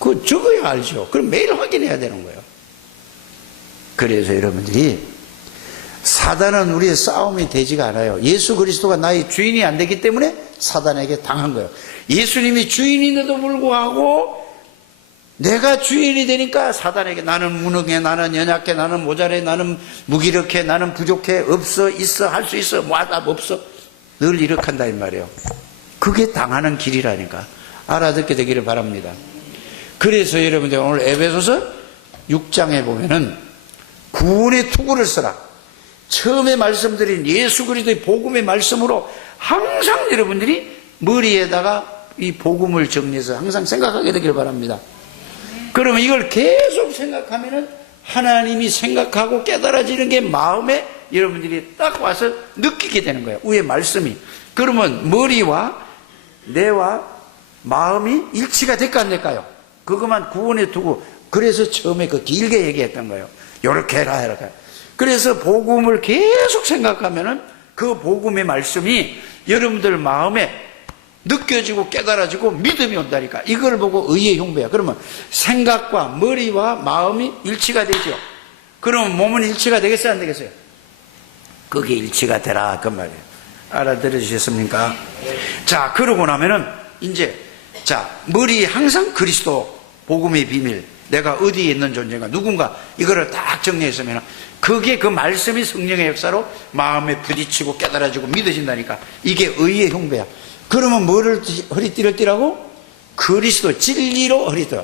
그거 적어야 알죠. 그럼 매일 확인해야 되는 거예요. 그래서 여러분들이 사단은 우리의 싸움이 되지가 않아요. 예수 그리스도가 나의 주인이 안 되기 때문에 사단에게 당한 거예요. 예수님이 주인인데도 불구하고 내가 주인이 되니까 사단에게 나는 무능해, 나는 연약해, 나는 모자래, 나는 무기력해, 나는 부족해, 없어, 있어, 할 수 있어, 뭐하다 없어. 늘 이렇게 한다 이 말이에요. 그게 당하는 길이라니까. 알아듣게 되기를 바랍니다. 그래서 여러분들 오늘 에베소서 6장에 보면은 구원의 투구를 써라. 처음에 말씀드린 예수 그리스도의 복음의 말씀으로 항상 여러분들이 머리에다가 이 복음을 정리해서 항상 생각하게 되길 바랍니다. 그러면 이걸 계속 생각하면은 하나님이 생각하고 깨달아지는 게 마음에 여러분들이 딱 와서 느끼게 되는 거예요. 위에 말씀이. 그러면 머리와 뇌와 마음이 일치가 될까 안 될까요? 그것만 구원에 두고, 그래서 처음에 그 길게 얘기했던 거예요. 요렇게 해라, 이렇게. 그래서 복음을 계속 생각하면은 그 복음의 말씀이 여러분들 마음에 느껴지고 깨달아지고 믿음이 온다니까. 이걸 보고 의의 흉배야. 그러면 생각과 머리와 마음이 일치가 되죠. 그러면 몸은 일치가 되겠어요, 안 되겠어요? 그게 일치가 되라, 그 말이에요. 알아들으셨습니까? 자, 그러고 나면은 이제 머리에 항상 그리스도 복음의 비밀, 내가 어디에 있는 존재인가, 누군가, 이거를 딱 정리했으면 그게 그 말씀이 성령의 역사로 마음에 부딪히고 깨달아지고 믿어진다니까. 이게 의의 흉배야. 그러면 뭐를 허리띠를 띠라고? 그리스도, 진리로 허리띠.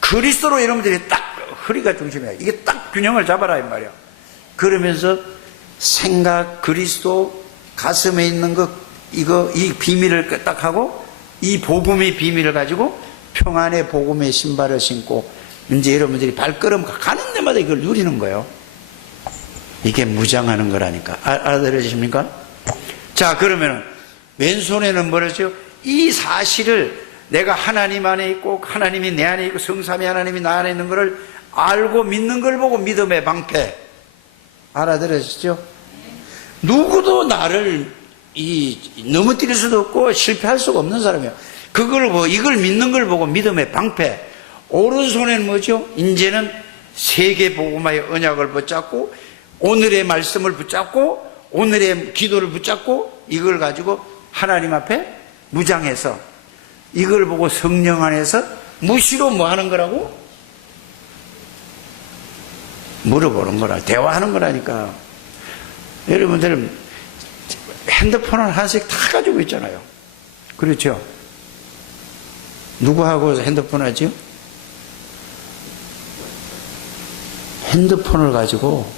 그리스도로 여러분들이 딱 허리가 중심이야. 이게 딱 균형을 잡아라 이 말이야. 그러면서 생각, 그리스도, 가슴에 있는 것, 이 비밀을 딱 하고, 이 복음의 비밀을 가지고 평안의 복음의 신발을 신고 이제 여러분들이 발걸음 가는 데마다 이걸 누리는 거예요. 이게 무장하는 거라니까. 알아들으십니까? 자, 그러면은 왼손에는 뭐랬죠? 이 사실을 내가 하나님 안에 있고 하나님이 내 안에 있고 성삼위 하나님이 나 안에 있는 것을 알고 믿는 걸 보고 믿음의 방패. 알아들으시죠? 누구도 나를 넘어뜨릴 수도 없고 실패할 수가 없는 사람이에요. 이걸 믿는 걸 보고 믿음의 방패. 오른손에는 뭐죠? 이제는 세계복음화의 언약을 붙잡고 오늘의 말씀을 붙잡고 오늘의 기도를 붙잡고 이걸 가지고 하나님 앞에 무장해서 이걸 보고 성령 안에서 무시로 뭐 하는 거라고? 물어보는 거라, 대화하는 거라니까. 여러분들은 핸드폰을 하나씩 다 가지고 있잖아요. 그렇죠? 누구하고 핸드폰 하죠? 핸드폰을 가지고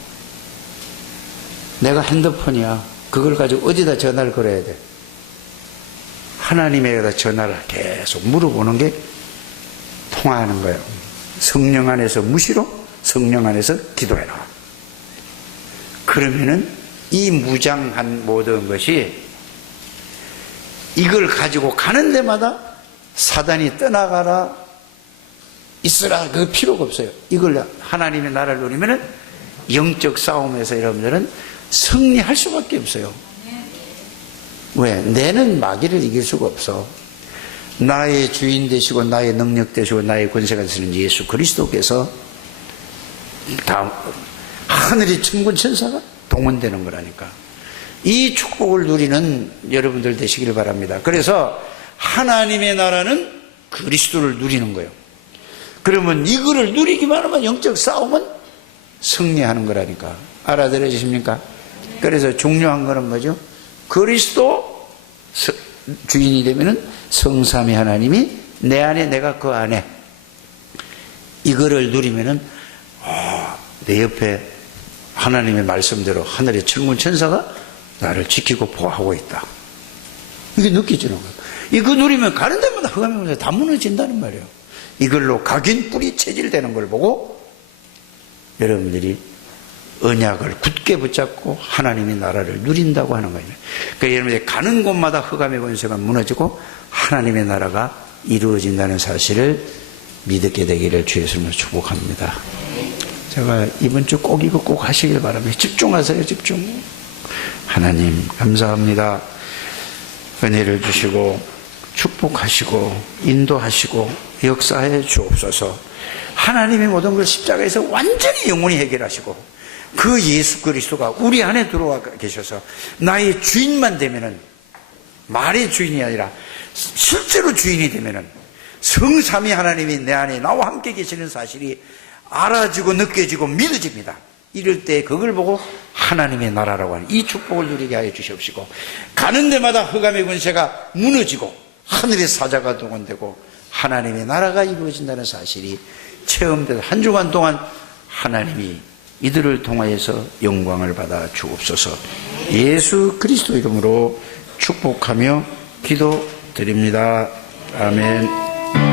내가 핸드폰이야. 그걸 가지고 어디다 전화를 걸어야 돼? 하나님에게다 전화를 계속 물어보는 게 통화하는 거예요. 성령 안에서 무시로, 성령 안에서 기도해라. 그러면은 이 무장한 모든 것이 이걸 가지고 가는 데마다 사단이 떠나가라 있으라 그 필요가 없어요. 이걸 하나님의 나라를 누리면은 영적 싸움에서 여러분들은 승리할 수밖에 없어요. 왜? 내는 마귀를 이길 수가 없어. 나의 주인 되시고 나의 능력 되시고 나의 권세가 되시는 예수 그리스도께서 다 하늘의 천군 천사가 동원되는 거라니까. 이 축복을 누리는 여러분들 되시길 바랍니다. 그래서 하나님의 나라는 그리스도를 누리는 거예요. 그러면 이거를 누리기만 하면 영적 싸움은 승리하는 거라니까. 알아들으십니까? 그래서 중요한 거는 뭐죠? 그리스도 주인이 되면은 성삼위 하나님이 내 안에 내가 그 안에 이거를 누리면은 내 옆에 하나님의 말씀대로 하늘의 천군 천사가 나를 지키고 보호하고 있다. 이게 느껴지는 거예요. 이거 누리면 가는 데마다 흑암의 권세가 다 무너진다는 말이에요. 이걸로 각인 뿌리 체질되는 걸 보고 여러분들이 언약을 굳게 붙잡고 하나님의 나라를 누린다고 하는 거예요. 그러니까 여러분들이 가는 곳마다 흑암의 권세가 무너지고 하나님의 나라가 이루어진다는 사실을 믿게 되기를 주의 이름으로 축복합니다. 제가 이번 주 꼭 이거 꼭 하시길 바랍니다. 집중하세요. 집중. 하나님 감사합니다. 은혜를 주시고 축복하시고 인도하시고 역사해 주옵소서. 하나님의 모든 걸 십자가에서 완전히 영원히 해결하시고 그 예수 그리스도가 우리 안에 들어와 계셔서 나의 주인만 되면은, 말의 주인이 아니라 실제로 주인이 되면은 성삼위 하나님이 내 안에 나와 함께 계시는 사실이 알아지고 느껴지고 믿어집니다. 이럴 때 그걸 보고 하나님의 나라라고 하는 이 축복을 누리게 하여 주시옵시고, 가는 데마다 흑암의 권세가 무너지고 하늘의 사자가 동원되고 하나님의 나라가 이루어진다는 사실이 체험돼서 한 주간 동안 하나님이 이들을 통하여서 영광을 받아 주옵소서. 예수 그리스도 이름으로 축복하며 기도드립니다. 아멘.